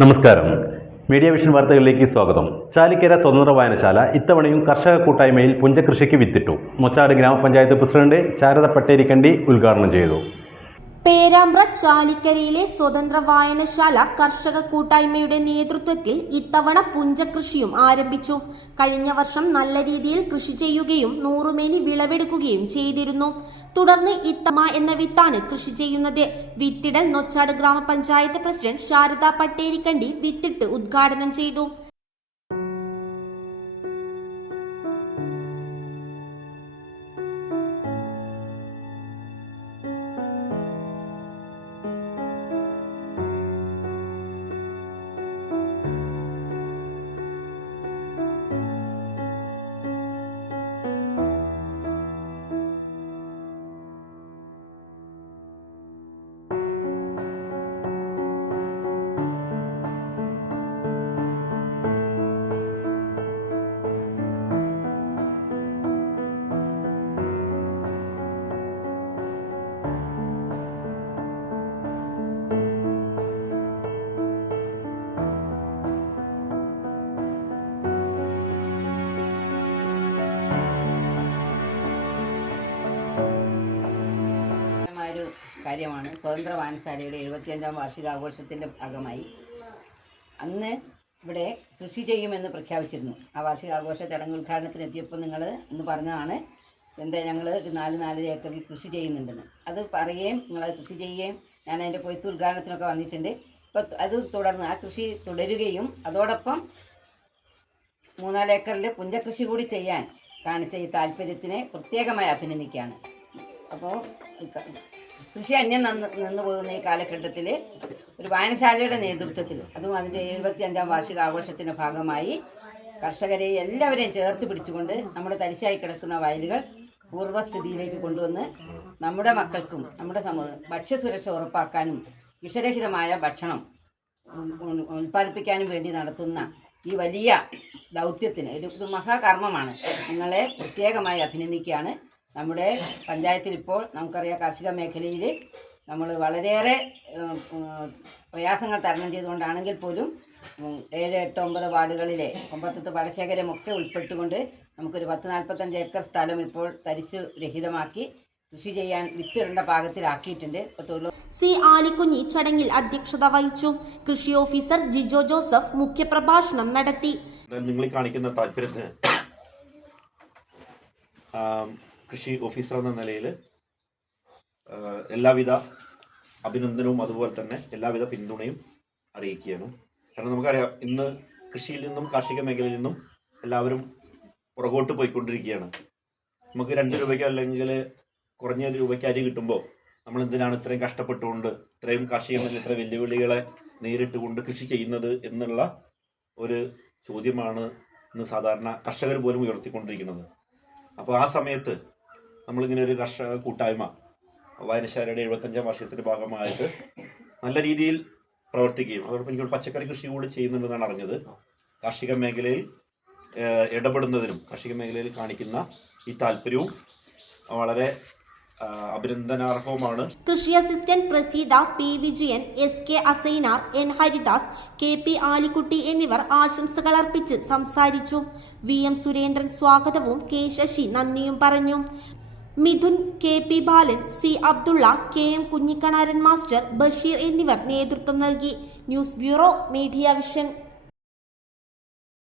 നമസ്കാരം. Media vision വാർത്തകളിലേക്ക് സ്വാഗതം. ചാലിക്കര സ്വതന്ത്ര വായനശാല ഇത്തവണയും കർഷക കൂട്ടായ്മയിൽ പുഞ്ചകൃഷിക്ക് വിത്തിട്ടു. മൊച്ചാട് ഗ്രാമപഞ്ചായത്ത് പ്രസിഡന്റ് ശാരദ പട്ടേരിക്കണ്ടി ഉദ്ഘാടനം ചെയ്തു. പേരാമ്പ്ര ചാലിക്കരയിലെ സ്വതന്ത്ര വായനശാല കർഷക കൂട്ടായ്മയുടെ നേതൃത്വത്തിൽ ഇത്തവണ പുഞ്ചകൃഷിയും ആരംഭിച്ചു. കഴിഞ്ഞ വർഷം നല്ല രീതിയിൽ കൃഷി ചെയ്യുകയും നൂറുമേനി വിളവെടുക്കുകയും ചെയ്തിരുന്നു. തുടർന്ന് ഇത്തമ എന്ന വിത്താണ് കൃഷി ചെയ്യുന്നത്. വിത്തിടൽ നൊച്ചാട് ഗ്രാമപഞ്ചായത്ത് പ്രസിഡന്റ് ശാരദ പട്ടേരിക്കണ്ടി വിത്തിട്ട് ഉദ്ഘാടനം ചെയ്തു. കാര്യമാണ് സ്വതന്ത്ര വായനശാലയുടെ 75-ാം വാർഷികാഘോഷത്തിൻ്റെ ഭാഗമായി അന്ന് ഇവിടെ കൃഷി ചെയ്യുമെന്ന് പ്രഖ്യാപിച്ചിരുന്നു. ആ വാർഷികാഘോഷ ചടങ്ങ് ഉദ്ഘാടനത്തിന് എത്തിയപ്പോൾ നിങ്ങൾ ഇന്ന് പറഞ്ഞതാണ് ഞങ്ങൾ 4 ഏക്കറിൽ കൃഷി ചെയ്യുന്നുണ്ടെന്ന്. അത് പറയുകയും നിങ്ങളത് കൃഷി ചെയ്യുകയും ഞാൻ അതിൻ്റെ കൊയ്ത്ത് ഉദ്ഘാടനത്തിനൊക്കെ വന്നിട്ടുണ്ട്. ഇപ്പോൾ അത് തുടർന്ന് ആ കൃഷി തുടരുകയും അതോടൊപ്പം 3-4 ഏക്കറിൽ പുഞ്ചകൃഷി കൂടി ചെയ്യാൻ കാണിച്ച ഈ താല്പര്യത്തിനെ പ്രത്യേകമായി അഭിനന്ദിക്കുകയാണ്. അപ്പോൾ കൃഷി അന്യം നിന്ന് പോകുന്ന ഈ കാലഘട്ടത്തിൽ ഒരു വായനശാലയുടെ നേതൃത്വത്തിൽ, അതും അതിൻ്റെ 75-ാം വാർഷികാഘോഷത്തിൻ്റെ ഭാഗമായി കർഷകരെ എല്ലാവരെയും ചേർത്ത് പിടിച്ചുകൊണ്ട് നമ്മുടെ തരിശായി കിടക്കുന്ന വയലുകൾ പൂർവ്വസ്ഥിതിയിലേക്ക് കൊണ്ടുവന്ന് നമ്മുടെ മക്കൾക്കും നമ്മുടെ ഭക്ഷ്യസുരക്ഷ ഉറപ്പാക്കാനും വിഷരഹിതമായ ഭക്ഷണം ഉൽപ്പാദിപ്പിക്കാനും വേണ്ടി നടത്തുന്ന ഈ വലിയ ദൗത്യത്തിന് ഒരു മഹാകർമ്മമാണ്. നിങ്ങളെ പ്രത്യേകമായി അഭിനന്ദിക്കുകയാണ്. നമ്മുടെ പഞ്ചായത്തിൽ ഇപ്പോൾ നമുക്കറിയാം, കാർഷിക മേഖലയിൽ നമ്മൾ വളരെയേറെ പ്രയാസങ്ങൾ തരണം ചെയ്തുകൊണ്ടാണെങ്കിൽ പോലും 7, 8, 9 വാർഡുകളിലെ 9 പാടശേഖരമൊക്കെ ഉൾപ്പെട്ടുകൊണ്ട് നമുക്കൊരു 10-45 ഏക്കർ സ്ഥലം ഇപ്പോൾ തരിശു രഹിതമാക്കി കൃഷി ചെയ്യാൻ വിത്തിടേണ്ട പാകത്തിലാക്കിയിട്ടുണ്ട്. സി ആലിക്കുഞ്ഞി ചടങ്ങിൽ അധ്യക്ഷത വഹിച്ചു. കൃഷി ഓഫീസർ ജിജോ ജോസഫ് മുഖ്യപ്രഭാഷണം നടത്തി. നിങ്ങൾ കാണിക്കുന്ന താല്പര്യത്തിന് കൃഷി ഓഫീസർ എന്ന നിലയിൽ എല്ലാവിധ അഭിനന്ദനവും അതുപോലെ തന്നെ എല്ലാവിധ പിന്തുണയും അറിയിക്കുകയാണ്. കാരണം നമുക്കറിയാം, ഇന്ന് കൃഷിയിൽ നിന്നും കാർഷിക മേഖലയിൽ നിന്നും എല്ലാവരും പുറകോട്ട് പോയിക്കൊണ്ടിരിക്കുകയാണ്. നമുക്ക് 2 രൂപയ്ക്ക് അല്ലെങ്കിൽ കുറഞ്ഞ രൂപയ്ക്ക് അരി കിട്ടുമ്പോൾ നമ്മൾ എന്തിനാണ് ഇത്രയും കഷ്ടപ്പെട്ടുകൊണ്ട് ഇത്രയും കാർഷിക മേഖല ഇത്ര വെല്ലുവിളികളെ നേരിട്ടുകൊണ്ട് കൃഷി ചെയ്യുന്നത് എന്നുള്ള ഒരു ചോദ്യമാണ് ഇന്ന് സാധാരണ കർഷകർ പോലും ഉയർത്തിക്കൊണ്ടിരിക്കുന്നത്. അപ്പോൾ ആ സമയത്ത് നമ്മളിങ്ങനെ ഒരു കർഷക കൂട്ടായ്മ വായനശാലയുടെ 75-ാം വാർഷികത്തിൻ്റെ ഭാഗമായിട്ട് നല്ല രീതിയിൽ പ്രവർത്തിക്കുകയും അതോടൊപ്പം എനിക്ക് പച്ചക്കറി കൃഷി കൂടി ചെയ്യുന്നുണ്ടെന്നാണ് അറിഞ്ഞത്. കാർഷിക മേഖലയിൽ ഇടപെടുന്നതിനും കാർഷിക മേഖലയിൽ കാണിക്കുന്ന ഈ താല്പര്യവും വളരെ അഭിനന്ദനാർഹവുമാണ്. കൃഷി assistant Praseetha P Vijayan, SK Asainar, N Haridas, KP Alikutty എന്നിവർ ആശംസകൾ അർപ്പിച്ച് സംസാരിച്ചു. VM സുരേന്ദ്രൻ സ്വാഗതവും K ശശി നന്ദിയും പറഞ്ഞു. Mithun, KP Balan, C Abdulla, KM Kunhikanaran master, Basheer എന്നിവർ നേതൃത്വം നൽകി. News bureau, media vision.